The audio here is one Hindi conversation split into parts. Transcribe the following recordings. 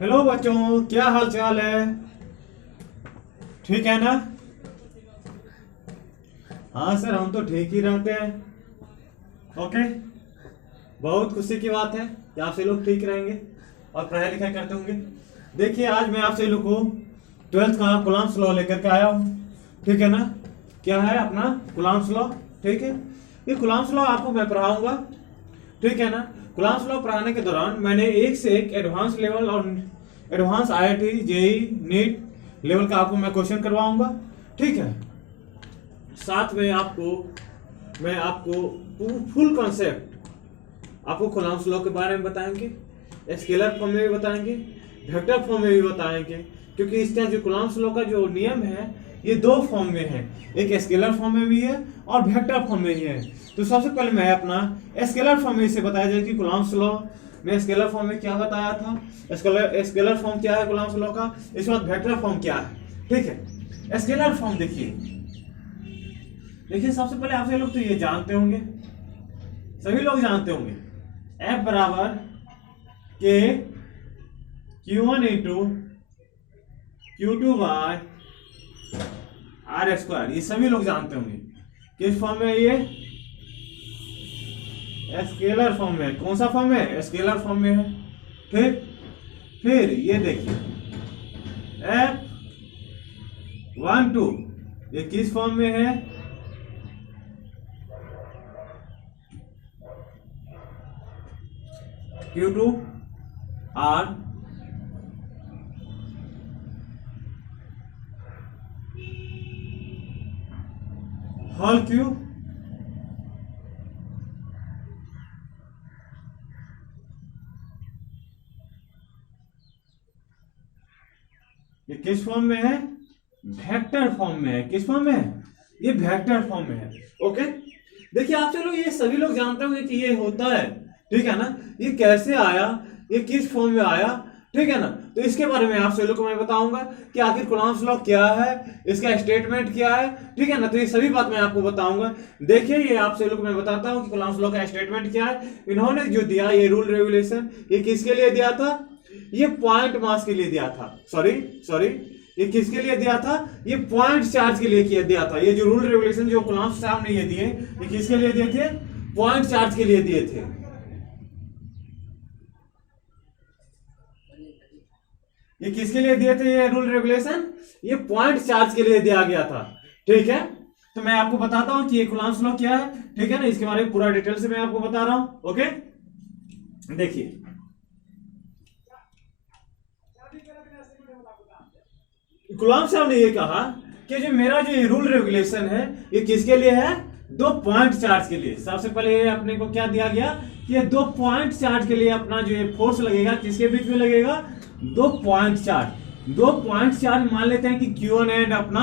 हेलो बच्चों, क्या हाल चाल है? ठीक है ना? हाँ सर, हम तो ठीक ही रहते हैं। ओके। बहुत खुशी की बात है कि आपसे लोग ठीक रहेंगे और पढ़ाई लिखाई करते होंगे। देखिए, आज मैं आपसे लोग को 12th का कूलम्ब्स लॉ लेकर के आया हूँ। ठीक है ना? क्या है अपना कूलम्ब्स लॉ? ठीक है। ये कूलम्ब्स लॉ आपको मैं पढ़ाऊंगा। ठीक है ना? कूलम्ब्स लॉ पढ़ाने के दौरान मैंने एक से एक एडवांस लेवल और advance IIT JEE NEET level का आपको मैं क्वेश्चन करवाऊंगा। ठीक है। साथ में मैं आपको फुल कॉन्सेप्ट आपको कूलम्ब्स लॉ के बारे में बताएंगे, स्केलर फॉर्म में भी बताएंगे, वेक्टर फॉर्म में भी बताएंगे। क्योंकि इसका जो कूलम्ब्स लॉ का जो नियम है ये दो फॉर्म में है, एक स्केलर फॉर्म में भी है और वेक्टर फॉर्म में भी है। तो सबसे पहले मैं अपना स्केलर फॉर्म में इसे बताया जाए कि कूलम्ब्स लॉ में स्केलर फॉर्म में क्या बताया था, स्केलर फॉर्म क्या है कूलम्ब्स लॉ का, इसके बाद वेक्टर फॉर्म क्या है। ठीक है। स्केलर फॉर्म देखिए सबसे पहले आपसे लोग तो ये जानते होंगे, सभी लोग जानते होंगे, F बराबर के Q1 into Q2 bye R²। ये सभी लोग जानते होंगे। किस फॉर्म में? ये स्केलर फॉर्म में। कौन सा फॉर्म है? स्केलर फॉर्म में है। ठीक। फिर ये देखिए F12 ये किस फॉर्म में है? Q2 R होल क्यू ये किस फॉर्म में है? वेक्टर फॉर्म में है। किस फॉर्म में है? ये वेक्टर फॉर्म में है। ओके। देखिए आप चलो ये सभी लोग जानते होंगे कि ये होता है। ठीक है ना? ये कैसे आया, ये किस फॉर्म में आया। ठीक है ना? तो इसके बारे में आप सभी लोग को मैं बताऊंगा कि आखिर कूलम्ब्स लॉ क्या है, इसका स्टेटमेंट क्या है। ठीक है ना? तो ये सभी बात मैं आपको बताऊंगा। देखिए ये आप सभी लोग को मैं बताता हूं कि कूलम्ब्स लॉ का स्टेटमेंट क्या है। इन्होंने जो दिया ये रूल रेगुलेशन, ये किसके लिए दिया था? ये पॉइंट मास के लिए दिया था। सॉरी सॉरी, ये किसके लिए दिया था? ये पॉइंट चार्ज के लिए दिया था। ये जो रूल रेगुलेशन जो कूलम्ब्स साहब ने ये दिए, ये किसके लिए दिए थे? पॉइंट चार्ज के लिए दिए थे। ये किसके लिए दिए थे ये रूल रेगुलेशन? ये पॉइंट चार्ज के लिए दिया गया था। ठीक है। तो मैं आपको बताता हूं कि ये कूलम्ब्स लॉ क्या है। ठीक है ना? इसके बारे में पूरा डिटेल से मैं आपको बता रहा हूं। ओके। देखिए कूलम्ब्स साहब ने ये कहा कि जो मेरा जो रूल रेगुलेशन है ये किसके लिए है? दो पॉइंट चार्ज के लिए। सबसे पहले अपने को क्या दिया गया कि ये दो पॉइंट चार्ज के लिए अपना जो ये फोर्स लगेगा किसके बीच में लगेगा? दो पॉइंट चार्ज। दो पॉइंट चार्ज मान लेते हैं कि Q1 एंड अपना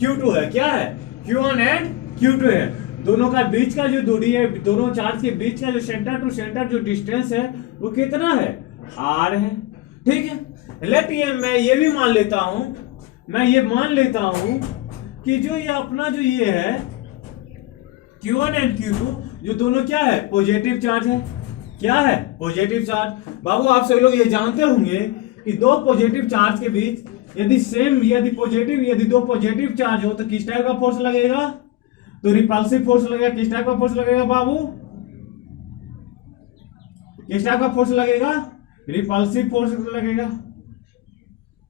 Q2 है। क्या है? Q1 एंड Q2 है। दोनों का बीच का जो दूरी है, दोनों चार्ज के बीच का जो सेंटर टू सेंटर जो डिस्टेंस है वो कितना है? R है। ठीक है। लेट ये मैं ये भी मान लेता हूं, मैं ये मान लेता हूं कि जो ये अपना जो ये है Q1 एंड Q2 जो दोनों क्या है? पॉजिटिव चार्ज है। क्या है? Positive charge. बाबू आप सभी लोग ये जानते होंगे कि दो पॉजिटिव चार्ज के बीच यदि दो पॉजिटिव चार्ज हो तो किस टाइप का फोर्स लगेगा? तो रिपल्सिव फोर्स लगेगा। किस टाइप का फोर्स लगेगा बाबू? किस टाइप का फोर्स लगेगा? रिपल्सिव फोर्स लगेगा।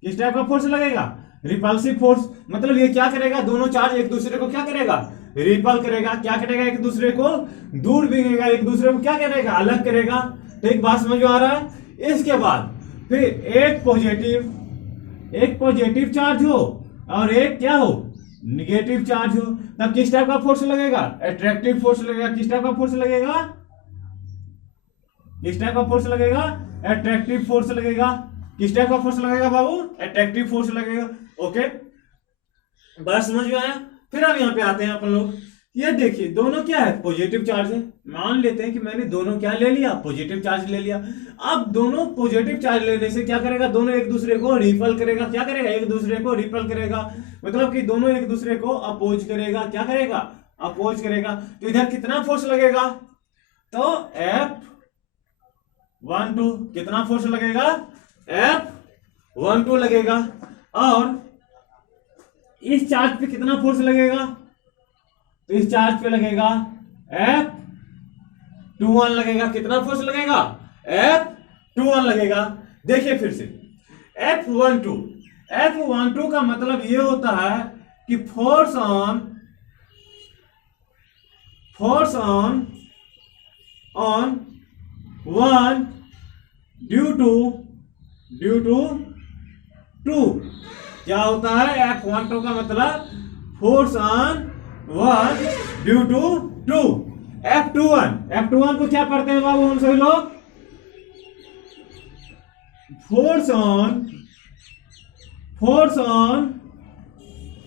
किस टाइप का फोर्स लगेगा? Repulsive force. मतलब ये क्या करेगा? दोनों चार्ज एक दूसरे को क्या करेगा? रिपल करेगा। क्या करेगा? एक दूसरे को दूर भीगेगा, एक दूसरे को क्या करेगा? अलग करेगा। ठीक, बात समझ में आ रहा है? इसके बाद फिर एक पॉजिटिव चार्ज हो और एक क्या हो? निगेटिव चार्ज हो, तब किस टाइप का फोर्स लगेगा? अट्रैक्टिव फोर्स लगेगा। किस टाइप का फोर्स लगेगा? किस टाइप का फोर्स लगेगा? अट्रैक्टिव फोर्स लगेगा। किस टाइप का फोर्स लगेगा बाबू? अट्रैक्टिव फोर्स लगेगा। ओके, बात समझ में आया? फिर अब यहाँ पे आते हैं अपन लोग। ये देखिए दोनों क्या है? पॉजिटिव चार्ज है। मान लेते हैं कि मैंने दोनों क्या ले लिया? पॉजिटिव चार्ज ले लिया। अब दोनों पॉजिटिव चार्ज लेने से क्या करेगा? दोनों एक दूसरे को रिपल करेगा। क्या करेगा? एक दूसरे को रिपल करेगा। मतलब कि दोनों एक दूसरे को अपोज करेगा। क्या करेगा? अपोज करेगा। तो इधर कितना फोर्स लगेगा? तो F12 कितना फोर्स लगेगा? 1 2 लगेगा, और इस चार्ज पे कितना फोर्स लगेगा, तो इस चार्ज पे लगेगा F21 लगेगा। कितना फोर्स लगेगा, F21 लगेगा। देखिए फिर से F12 का मतलब ये होता है कि फोर्स ऑन 1 ड्यू टू 2। क्या होता है, F12 का मतलब force on 1 due to 2। F21 को क्या पढ़ते हैं बाबू हम सभी लोग, फोर्स ऑन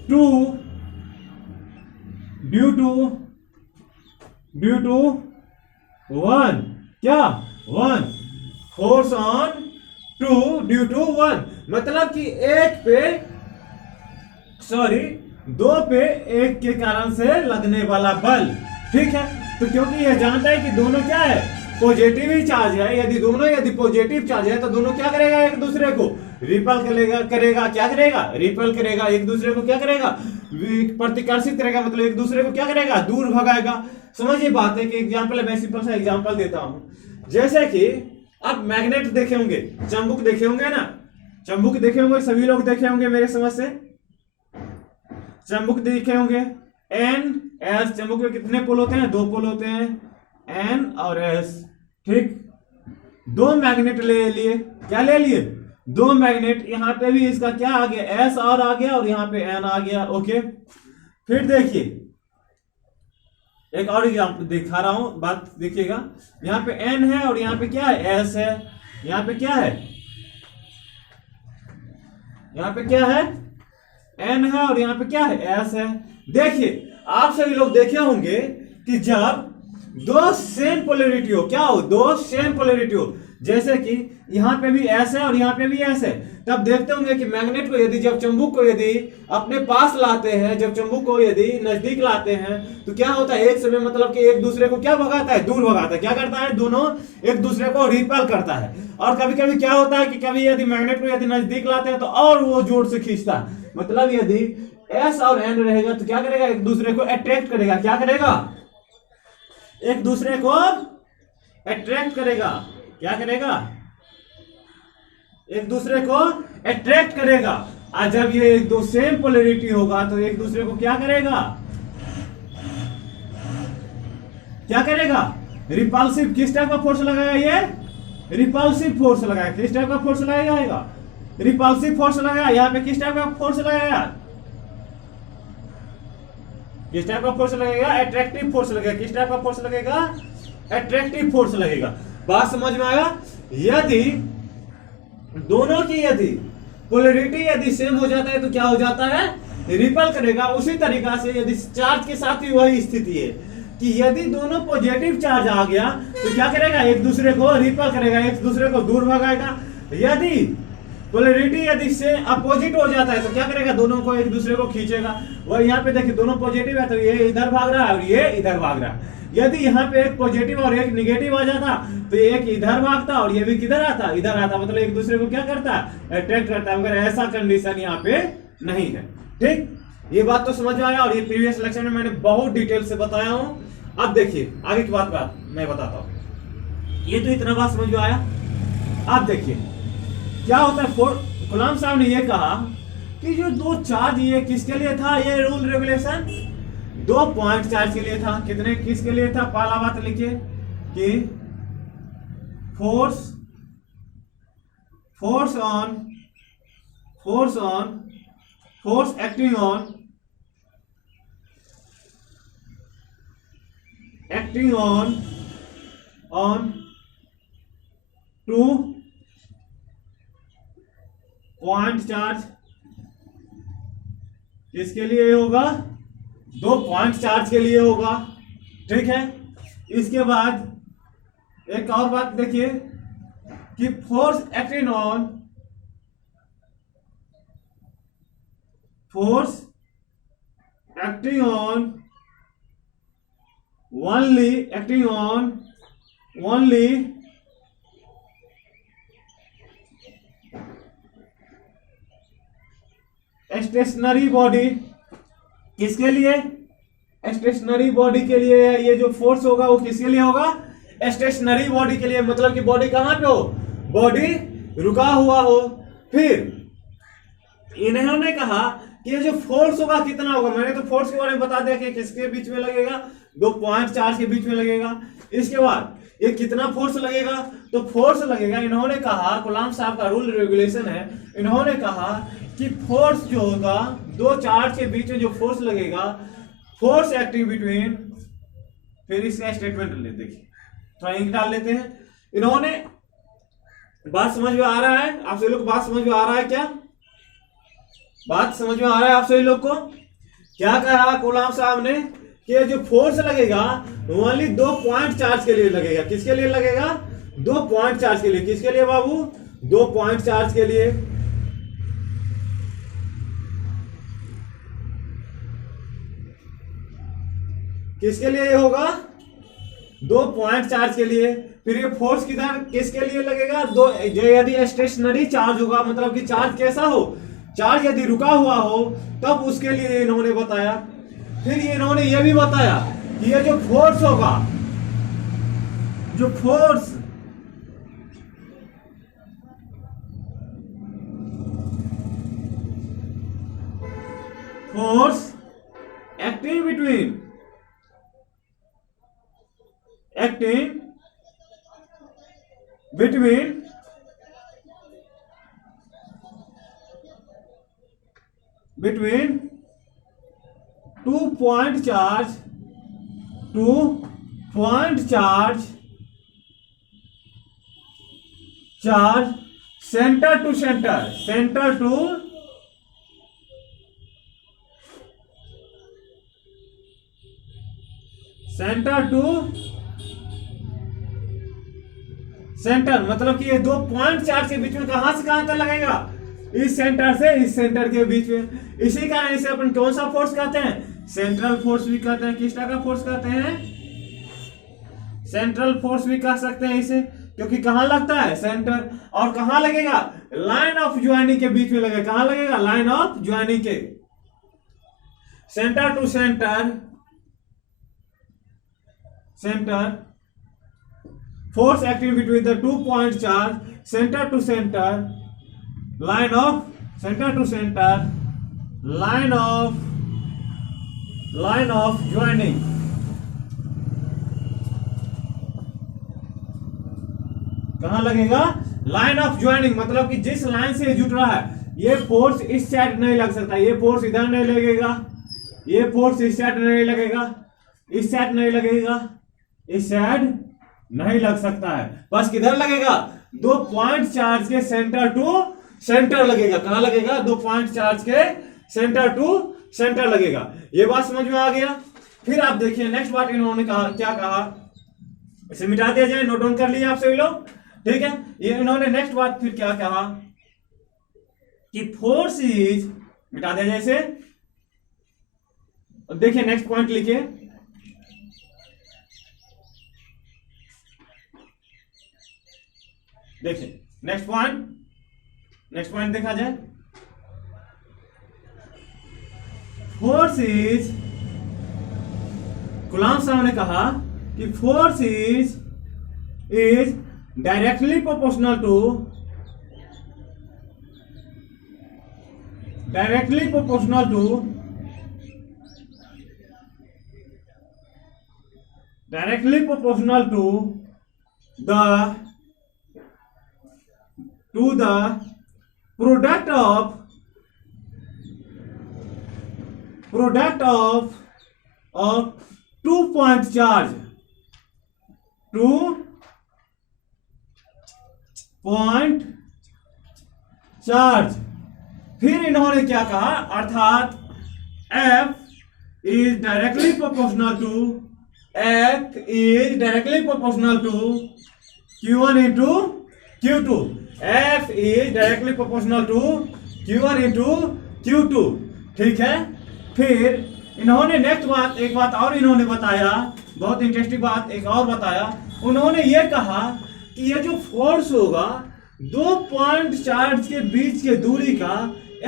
2 ड्यू टू 1। क्या 1, फोर्स ऑन 2 ड्यू टू 1, मतलब कि दो पे एक के कारण से लगने वाला बल। ठीक है, तो क्योंकि यह जानता है कि दोनों क्या है, पॉजिटिव ही चार्ज है। यदि पॉजिटिव चार्ज है तो दोनों क्या करेगा, एक दूसरे को रिपल करेगा। क्या करेगा, रिपल करेगा, एक दूसरे को क्या करेगा, प्रतिकर्षित करेगा, मतलब एक दूसरे को क्या करेगा, दूर भगाएगा। समझिए बात है कि एग्जाम्पल, मैं सिंपल सा एग्जाम्पल देता हूं। जैसे कि आप मैग्नेट देखे होंगे, चंबुक देखे होंगे ना, चंबुक देखे होंगे, सभी लोग देखे होंगे मेरे समझ से। चंबुक देखे होंगे, एन एस, चंबुक में कितने पोल होते हैं, 2 पोल होते हैं, एन और एस। ठीक, 2 मैग्नेट ले लिए। क्या ले लिए, 2 मैग्नेट। यहां पे भी इसका क्या आ गया, एस और आ गया, और यहां पे एन आ गया। ओके, फिर देखिए एक और एग्जाम्पल दिखा रहा हूं, बात देखिएगा। यहां पे एन है और यहां पे क्या है, एस है। यहां पे क्या है, यहां पे क्या है, एन है, और यहां पे क्या है, एस है। देखिए आप सभी लोग देखे होंगे कि जब 2 सेम पोलैरिटी हो, क्या हो, 2 सेम पोलैरिटी हो, जैसे कि यहां पे भी एस है और यहां पे भी एस है, तब देखते होंगे कि मैग्नेट को यदि, जब चंबुक को यदि अपने पास लाते हैं, जब चंबुक को यदि नजदीक लाते हैं, तो क्या होता है, एक समय मतलब कि एक दूसरे को क्या भगाता है, दूर भगाता है। क्या करता है, दोनों एक दूसरे को रिपेल करता है। और कभी कभी क्या होता है कि कभी यदि मैग्नेट को यदि नजदीक लाते हैं तो और वो जोर से खींचता है। मतलब यदि एस और एन रहेगा तो क्या करेगा, एक दूसरे को अट्रैक्ट करेगा। क्या करेगा, एक दूसरे को अट्रैक्ट करेगा। क्या करेगा, एक दूसरे को अट्रैक्ट करेगा। और जब ये एक दो सेम पोलैरिटी होगा तो एक दूसरे को क्या करेगा, क्या करेगा, रिपल्सिव। किस टाइप का फोर्स लगाएगा, ये रिपल्सिव फोर्स लगाएगा। किस टाइप का फोर्स लगाएगा, रिपल्सिव फोर्स लगाएगा। यहाँ पे किस टाइप का फोर्स लगाएगा, किस टाइप का फोर्स लगेगा, अट्रैक्टिव फोर्स लगेगा। किस टाइप का फोर्स लगेगा, अट्रैक्टिव फोर्स लगेगा। बात समझ में आया। यदि दोनों की यदि पोलैरिटी यदि सेम हो जाता है तो क्या हो जाता है, रिपल करेगा। उसी तरीका से यदि चार्ज के साथ भी वही स्थिति है कि यदि दोनों पॉजिटिव चार्ज आ गया तो क्या करेगा, एक दूसरे को रिपल करेगा, एक दूसरे को दूर भगाएगा। यदि पोलैरिटी यदि से अपोजिट हो जाता है तो क्या करेगा, दोनों को एक दूसरे को खींचेगा। वह यहाँ पे देखिए दोनों पॉजिटिव है तो ये इधर भाग रहा है और ये इधर भाग रहा है। यदि यहाँ पे एक पॉजिटिव और एक निगेटिव आ जाता तो एक इधर भागता और ये भी किधर आता, इधर आता। मतलब एक दूसरे को क्या करता है, अट्रैक्ट करता है। मगर ऐसा कंडीशन यहाँ पे नहीं है। ठीक, ये बात तो समझ में आया। और ये प्रीवियस लेक्चर में मैंने बहुत डिटेल से बताया हूं। अब देखिए आगे की बात मैं बताता हूं। ये तो इतना बात समझ में आया। अब देखिए क्या होता है, गुलाम साहब ने ये कहा कि जो 2 चार्ज, ये किसके लिए था, ये रूल रेगुलेशन 2 पॉइंट चार्ज के लिए था। कितने, किसके लिए था, पहला बात लिखिए कि force acting on 2 point charge किसके लिए होगा, 2 पॉइंट चार्ज के लिए होगा। ठीक है, इसके बाद एक और बात देखिए कि force acting on only stationary body, किसके लिए? स्टेशनरी बॉडी के लिए ये जो फोर्स होगा वो किसके लिए होगा? स्टेशनरी बॉडी के लिए, मतलब कि बॉडी कहां पे हो? बॉडी रुका हुआ हो। फिर इन्होंने कहा कि ये जो फोर्स होगा कितना होगा? मैंने तो फोर्स के बारे में बता दिया कि किसके बीच में लगेगा, दो पॉइंट चार्ज के बीच में लगेगा। इसके बाद ये कितना फोर्स लगेगा? तो फोर्स लगेगा, इन्होंने कहा, कूलॉम साहब का रूल रेगुलेशन है, इन्होंने कहा कि फोर्स जो होगा दो चार्ज के बीच में जो फोर्स लगेगा, फोर्स एक्टिंग बिटवीन, फिर इसका स्टेटमेंट ले देखिए, थोड़ा इंक डाल लेते हैं। इन्होंने, बात समझ में आ रहा है आप सभी लोग? बात समझ में आ रहा है क्या? बात समझ में आ रहा है आप सभी लोग को? क्या कहा कूलॉम साहब ने कि जो फोर्स लगेगा ओनली दो पॉइंट चार्ज के लिए लगेगा। किसके लिए लगेगा? दो पॉइंट चार्ज के लिए। किसके लिए बाबू? दो पॉइंट चार्ज के लिए। किसके लिए ये होगा? दो पॉइंट चार्ज के लिए। फिर ये फोर्स किधर किसके लिए लगेगा? दो, यदि स्टेशनरी चार्ज होगा, मतलब कि चार्ज कैसा हो? चार्ज यदि रुका हुआ हो तब उसके लिए इन्होंने बताया। फिर इन्होंने ये भी बताया कि ये जो फोर्स होगा, जो force acting between two point charge centre to centre, मतलब कि ये दो पॉइंट चार्ज के बीच में कहां से कहां तक लगेगा? इस सेंटर से इस सेंटर के बीच में। इसी कारण इसे अपन कौन सा फोर्स कहते हैं? सेंट्रल फोर्स भी कहते हैं। किस तरह का फोर्स कहते हैं? सेंट्रल फोर्स भी कह सकते हैं इसे, क्योंकि कहां लगता है? सेंटर। और कहां लगेगा? लाइन ऑफ ज्वाइनिंग के बीच में लगेगा। कहां लगेगा? लाइन ऑफ ज्वाइनिंग के, centre to centre force acting between the 2 point charge, center to center, line of center to center, line of joining। कहां लगेगा? लाइन ऑफ ज्वाइनिंग, मतलब कि जिस लाइन से जुट रहा है, ये फोर्स इस साइड नहीं लग सकता, ये फोर्स इधर नहीं लगेगा, ये फोर्स इस साइड नहीं लगेगा, इस साइड नहीं लगेगा, इस साइड नहीं लग सकता है। बस किधर लगेगा? दो पॉइंट चार्ज के सेंटर टू सेंटर लगेगा। कहां लगेगा? दो पॉइंट चार्ज के सेंटर टू सेंटर लगेगा। ये बात समझ में आ गया? फिर आप देखिए नेक्स्ट बात इन्होंने कहा, क्या कहा? इसे मिटा दिया जाए, नोट डाउन कर लिए आप सभी लोग, ठीक है? ये इन्होंने नेक्स्ट बात फिर क्या कहा कि फोर्स इज, मिटा दिया जाए इसे। देखिए नेक्स्ट पॉइंट लिखिए, देखिए नेक्स्ट पॉइंट देखा जाए। फोर्स इज, कूलॉम साहब ने कहा कि force is directly proportional to the product of 2 point charge, 2 point charge। फिर इन्होंने क्या कहा? अर्थात F is directly proportional to Q1 into Q2। F is directly proportional to Q1 into Q2, ठीक है? फिर इन्होंने नेक्स्ट बात, एक बात और इन्होंने बताया, बहुत इंटरेस्टिंग बात एक और बताया। उन्होंने ये कहा कि ये जो फोर्स होगा दो पॉइंट चार्ज के बीच के दूरी का,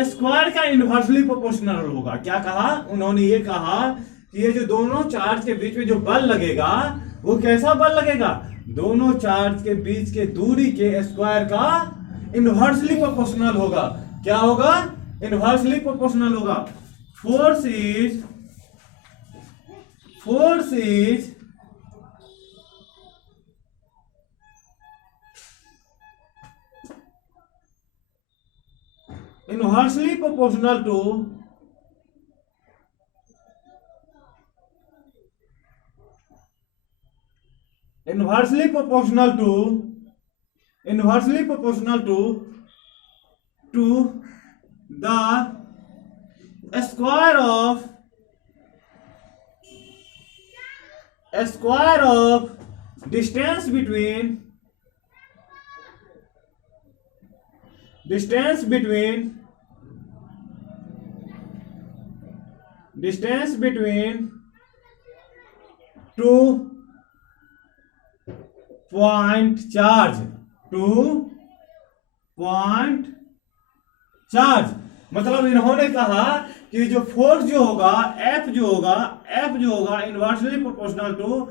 स्क्वायर का इनवर्सली प्रोपोर्शनल होगा। क्या कहा उन्होंने? ये कहा कि ये जो दोनों चार्ज के बीच में जो बल लगेगा वो कैसा बल लगेगा? दोनों चार्ज के बीच के दूरी के स्क्वायर का इनवर्सली प्रोपोर्शनल होगा। क्या होगा? इनवर्सली प्रोपोर्शनल होगा। Force is inversely proportional to inversely proportional to the square of distance between two point charge मतलब इन्होंने कहा कि जो फोर्स जो होगा F जो होगा इनवर्सली प्रोपोर्शनल टू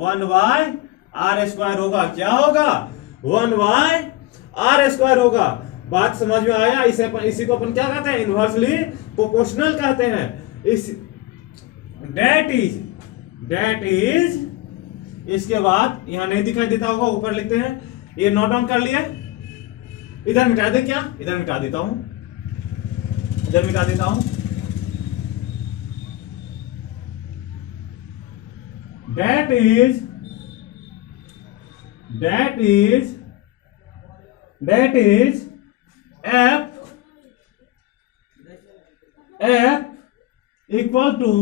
1/r² होगा। क्या होगा? 1/r² होगा। बात समझ में आया? इसी को अपन क्या कहते हैं? इनवर्सली प्रोपोर्शनल कहते हैं। दैट इज इसके बाद यहां नहीं दिखाई देता होगा, ऊपर लिखते हैं। ये नोट डाउन कर लिए? इधर मिटा दे क्या? इधर मिटा देता हूं, That is F equal to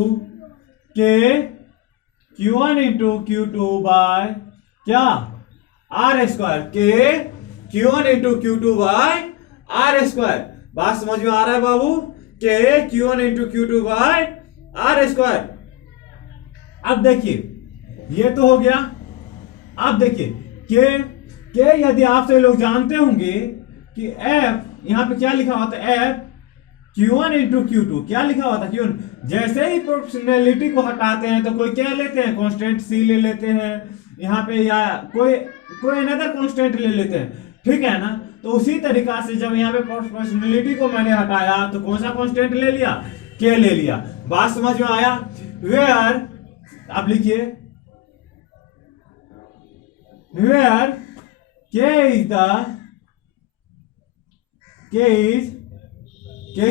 K Q1 into Q2 by क्या? R²। K Q1 into Q2 by R²। बात समझ में आ रहा है बाबू? K Q1 into Q2 by R²। अब देखिए ये तो हो गया। अब देखिए के यदि आपसे लोग जानते होंगे कि F यहां पे क्या लिखा हुआ था? F Q1 into Q2 क्या लिखा हुआ था? Q1। जैसे ही प्रोपोर्शनलिटी को हटाते हैं तो कोई क्या लेते हैं? कांस्टेंट C ले लेते हैं यहाँ पे, या कोई अनदर कांस्टेंट ले लेते हैं, ठीक है ना? तो उसी तरीका से जब यहाँ पे प्रोपोर्शनलिटी को मैंने हटाया तो कौन सा कांस्टेंट ले लिया? K ले लिया। बात समझ में आया? वेयर आप लिखिए, वेयर K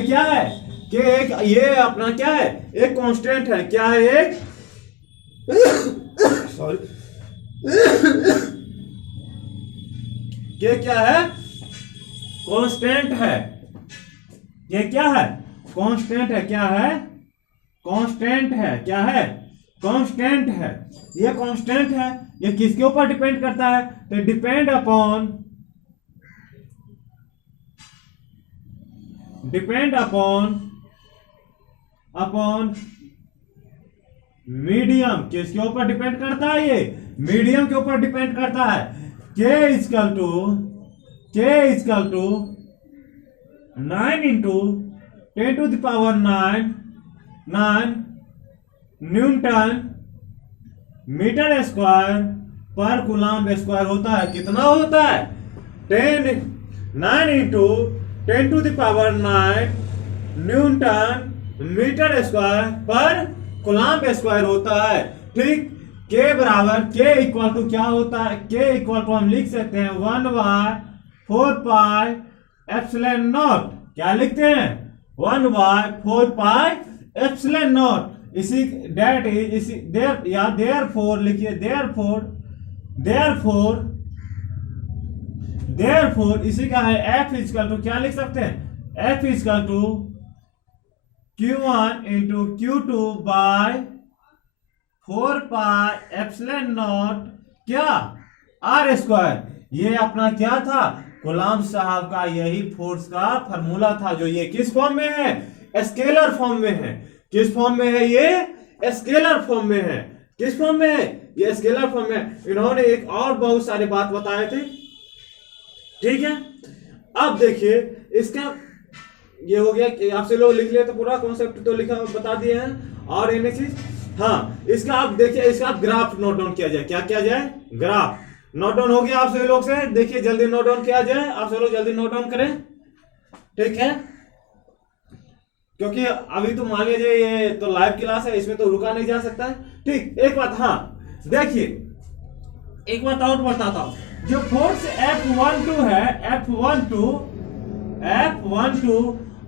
क्या है? K एक ये अपना क्या है? एक कांस्टेंट है। क्या है? एक सॉरी K क्या है? कांस्टेंट है। ये क्या है? कांस्टेंट है। क्या है? कांस्टेंट है। क्या है? कांस्टेंट है। ये कांस्टेंट है। ये किसके ऊपर डिपेंड करता है? तो डिपेंड अपॉन मीडियम। किसके ऊपर डिपेंड करता है? ये मीडियम के ऊपर डिपेंड करता है। K equal to 9 into 10⁹ newton metre square पर कूलम्ब स्क्वायर होता है। कितना होता है? 9 into 10⁹ न्यूटन मीटर स्क्वायर पर कूलम्ब स्क्वायर होता है। ठीक। K इक्वल टू क्या होता है? K इक्वल टू हम लिख सकते हैं 1/4πε0। क्या लिखते हैं? 1/4πε0। इसी डेट इसी देर या देयरफॉर लिखिए, देयरफॉर इसी का है। F इक्वल टू क्या लिख सकते हैं? F equal to Q1 into Q2 by 4πε0 क्या? R²। ये अपना क्या था? कूलम्ब साहब का यही फोर्स का फार्मूला था, जो ये किस फॉर्म में है? स्केलर फॉर्म में है। किस फॉर्म में है? ये स्केलर फॉर्म में है। किस फॉर्म में है? ये स्केलर फॉर्म में। इन्होंने एक और बहुत सारे बात बताए थे, ठीक है। अब देखिए इसका ये हो गया कि आपसे लोग लिख लिए तो पूरा कॉन्सेप्ट तो लिखा बता दिए हैं। और एनी चीज, हाँ इसका आप देखिए, इसका आप ग्राफ नोट डाउन किया जाए। क्या किया जाए? ग्राफ नोट डाउन हो गया आप सभी लोग से। देखिए जल्दी नोट डाउन किया जाए, आप सभी लोग जल्दी नोट डाउन करें, ठीक है? क्योंकि अभी तो मान लीजिए ये तो लाइव क्लास है, इसमें तो रुका नहीं जा सकता है, ठीक। एक बात, हाँ देखिए एक बात और बताता हूं, जो फोर्स F12 है, F12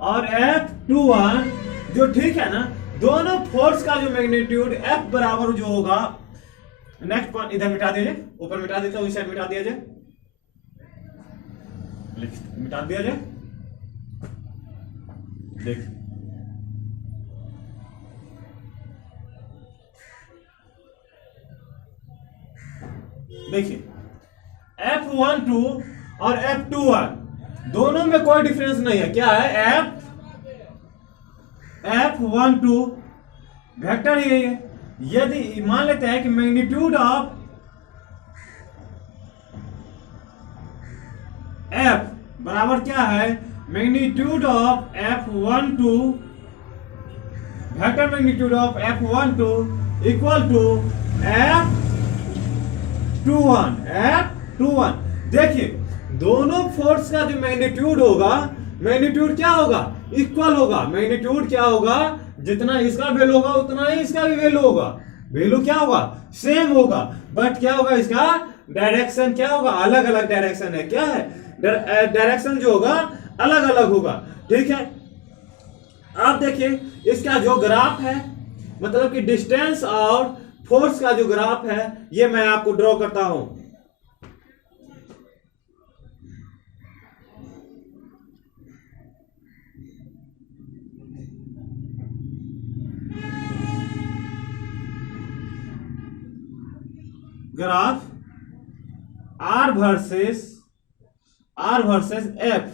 और F21 जो, ठीक है ना, दोनों फोर्स का जो मैग्नीट्यूड F बराबर जो होगा, नेक्स्ट पॉइंट इधर मिटा दीजिए, ऊपर मिटा देता हूं, इस साइड मिटा दिया जाए, मिटा दिया जाए। देख देखिए F12 और F21 दोनों में कोई डिफरेंस नहीं है। क्या है? F12 वेक्टर ही है। यदि मान लेते हैं कि मैग्नीट्यूड ऑफ F बराबर क्या है? Magnitude of F12, vector magnitude of F12 equal to F21। देखिए दोनों फोर्स का जो मैग्नीट्यूड होगा, मैग्नीट्यूड क्या होगा? इक्वल होगा। मैग्नीट्यूड क्या होगा? जितना इसका वैल्यू होगा उतना ही इसका भी वैल्यू होगा। वैल्यू क्या होगा? सेम होगा, बट क्या होगा? इसका डायरेक्शन क्या होगा? अलग अलग डायरेक्शन है। क्या है? डायरेक्शन जो होगा अलग अलग होगा, ठीक है? आप देखिए इसका जो ग्राफ है, मतलब कि डिस्टेंस और फोर्स का जो ग्राफ है, ये मैं आपको ड्रॉ करता हूं। ग्राफ R वर्सेस F,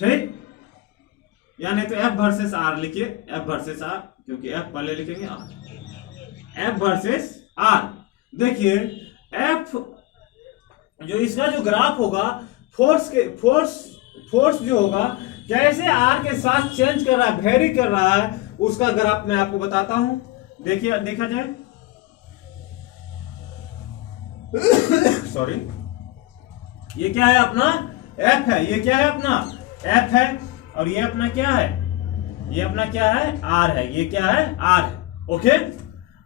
ठीक? यानी तो F वर्सेस R लिखिए, F वर्सेस R, क्योंकि F पहले लिखेंगे R, F वर्सेस R। देखिए F जो इसका जो ग्राफ होगा, फोर्स जो होगा कैसे R के साथ चेंज कर रहा है, वेरी कर रहा है, उसका ग्राफ मैं आपको बताता हूं। देखिए देखा जाए सॉरी, ये क्या है? अपना F है। ये क्या है? अपना F है। और ये अपना क्या है? ये अपना क्या है? R है। ये क्या है? R है। ओके,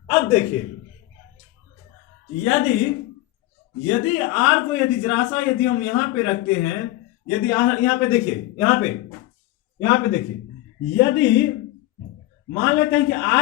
अब देखिए यदि R को जरा सा हम यहां पे रखते हैं, यदि यहां पे देखिए, यहां पे देखिए, यदि मान लेते हैं कि R